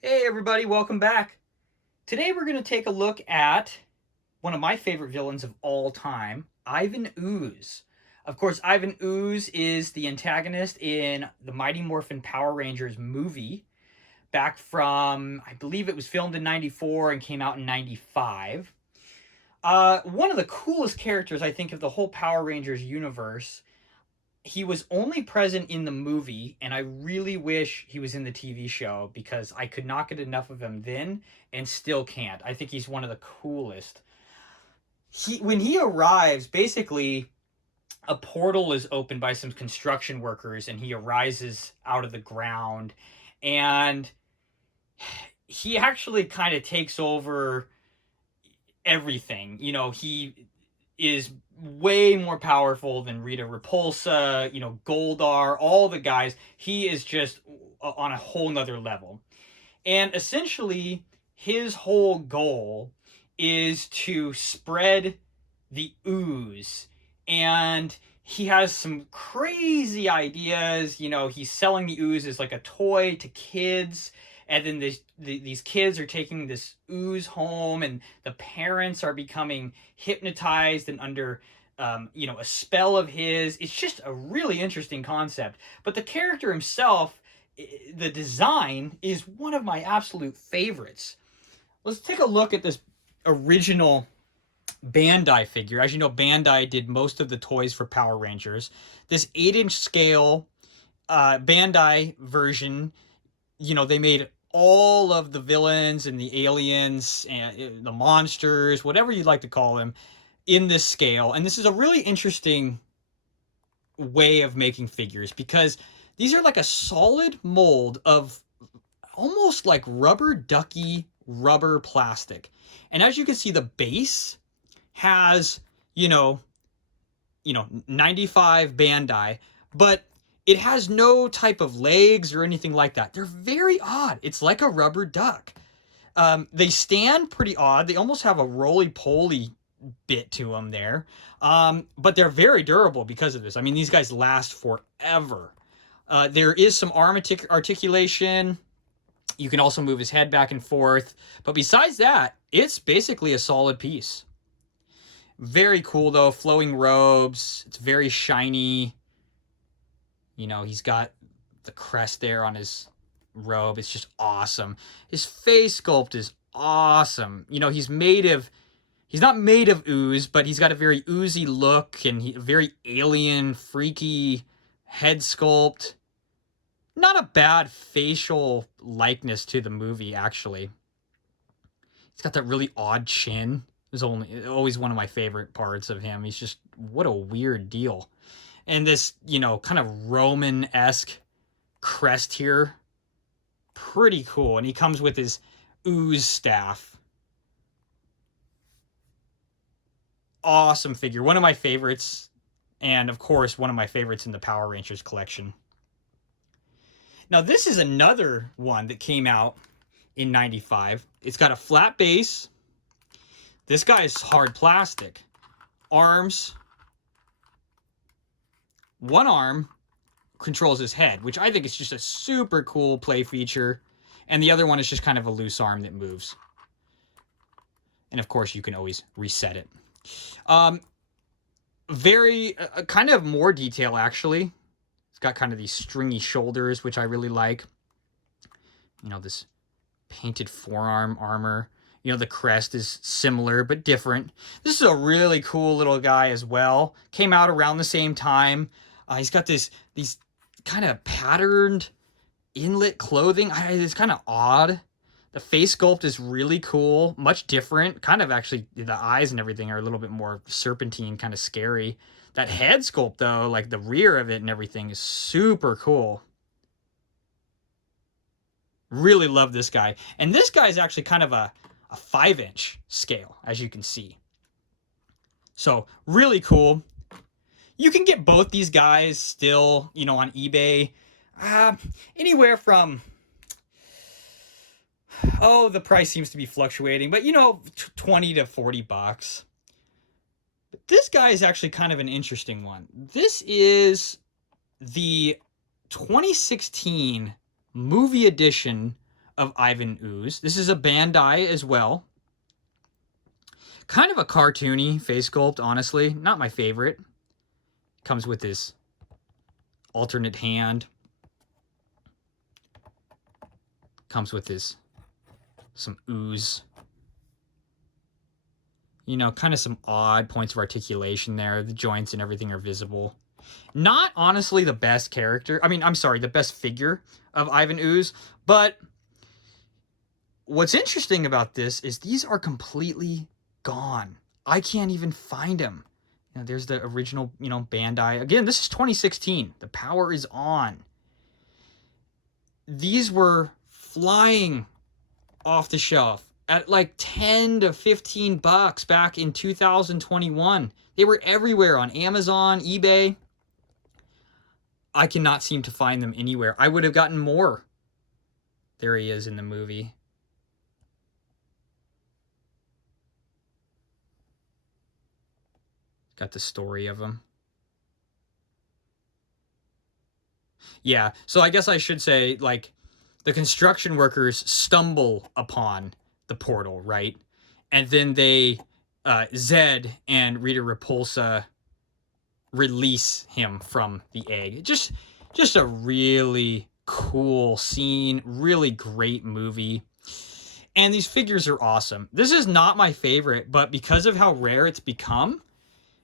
Hey everybody, welcome back. Today we're going to take a look at one of my favorite villains of all time, Ivan Ooze. Of course, Ivan Ooze is the antagonist in the Mighty Morphin Power Rangers movie back from, I believe it was filmed in 94 and came out in 95. One of the coolest characters, I think, of the whole Power Rangers universe. He was only present in the movie, and I really wish he was in the TV show because I could not get enough of him then and still can't. I think he's one of the coolest. When he arrives, basically a portal is opened by some construction workers and he arises out of the ground, and he actually kind of takes over everything. He is way more powerful than Rita Repulsa, Goldar, all the guys. He is just on a whole nother level. And essentially, his whole goal is to spread the ooze. And he has some crazy ideas. He's selling the ooze as like a toy to kids. And then these kids are taking this ooze home, and the parents are becoming hypnotized and under a spell of his. It's just a really interesting concept. But the character himself, the design, is one of my absolute favorites. Let's take a look at this original Bandai figure. As you know, Bandai did most of the toys for Power Rangers. This 8-inch scale Bandai version, they made all of the villains and the aliens and the monsters, whatever you'd like to call them, in this scale. And this is a really interesting way of making figures because these are like a solid mold of almost like rubber ducky rubber plastic. And as you can see, the base has, 95 Bandai, but it has no type of legs or anything like that. They're very odd. It's like a rubber duck. They stand pretty odd. They almost have a roly-poly bit to them there. But they're very durable because of this. I mean, these guys last forever. There is some arm articulation. You can also move his head back and forth. But besides that, it's basically a solid piece. Very cool, though. Flowing robes. It's very shiny. He's got the crest there on his robe. It's just awesome. His face sculpt is awesome. He's not made of ooze, but he's got a very oozy look and a very alien, freaky head sculpt. Not a bad facial likeness to the movie, actually. He's got that really odd chin. It's always one of my favorite parts of him. He's just, what a weird deal. And this, kind of Roman-esque crest here. Pretty cool. And he comes with his ooze staff. Awesome figure. One of my favorites. And, of course, one of my favorites in the Power Rangers collection. Now, this is another one that came out in 95. It's got a flat base. This guy is hard plastic. Arms. One arm controls his head, which I think is just a super cool play feature. And the other one is just kind of a loose arm that moves. And of course, you can always reset it. Very, kind of more detail, actually. It's got kind of these stringy shoulders, which I really like. This painted forearm armor. The crest is similar but different. This is a really cool little guy as well. Came out around the same time. He's got these kind of patterned inlet clothing. It's kind of odd. The face sculpt is really cool. Much different. Kind of actually, the eyes and everything are a little bit more serpentine, kind of scary. That head sculpt, though, like the rear of it and everything, is super cool. Really love this guy. And this guy is actually kind of a 5-inch scale, as you can see. So, really cool. You can get both these guys still, on eBay. Anywhere from, the price seems to be fluctuating, but, 20 to 40 bucks. But this guy is actually kind of an interesting one. This is the 2016 movie edition of Ivan Ooze. This is a Bandai as well. Kind of a cartoony face sculpt, honestly. Not my favorite. Comes with this alternate hand. Comes with this some ooze. You know, kind of some odd points of articulation there. The joints and everything are visible. Not honestly the best character. I mean, I'm sorry, the best figure of Ivan Ooze. But what's interesting about this is these are completely gone. I can't even find them. You know, there's the original, you know, Bandai. Again, this is 2016. The power is on. These were flying off the shelf at like 10 to 15 bucks back in 2021. They were everywhere on Amazon, eBay. I cannot seem to find them anywhere. I would have gotten more. There he is in the movie. Got the story of him. Yeah, so I guess I should say, like, the construction workers stumble upon the portal, right? And then they, Zed and Rita Repulsa release him from the egg. Just a really cool scene, really great movie. And these figures are awesome. This is not my favorite, but because of how rare it's become,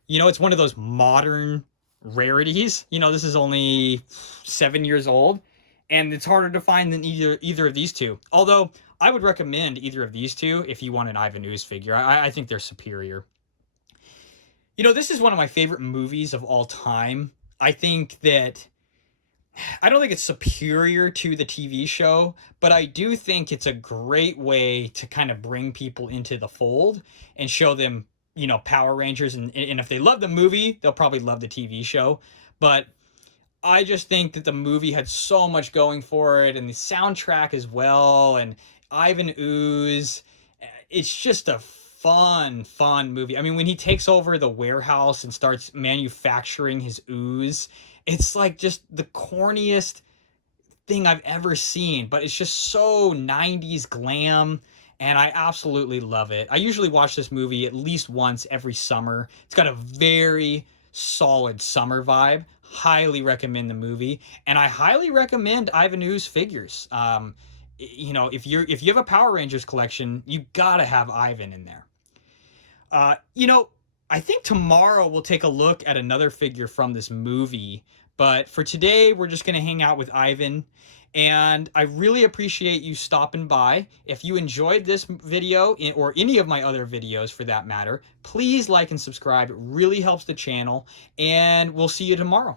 you know, it's one of those modern rarities. You know, this is only 7 years old, and it's harder to find than either of these two. Although, I would recommend either of these two if you want an Ivan Ooze figure. I think they're superior. You know, this is one of my favorite movies of all time. I think that... I don't think it's superior to the TV show, but I do think it's a great way to kind of bring people into the fold and show them, you know, Power Rangers. And if they love the movie, they'll probably love the TV show. But I just think that the movie had so much going for it, and the soundtrack as well, and Ivan Ooze. It's just a fun movie. I mean, when he takes over the warehouse and starts manufacturing his ooze, it's like just the corniest thing I've ever seen, but it's just so 90s glam, and I absolutely love it. I usually watch this movie at least once every summer. It's got a very solid summer vibe. Highly recommend the movie, and I highly recommend Ivan Ooze figures. You know, if you have a Power Rangers collection, you gotta have Ivan in there. You know, I think tomorrow we'll take a look at another figure from this movie, but for today, we're just going to hang out with Ivan, and I really appreciate you stopping by. If you enjoyed this video, or any of my other videos for that matter, please like and subscribe. It really helps the channel, and we'll see you tomorrow.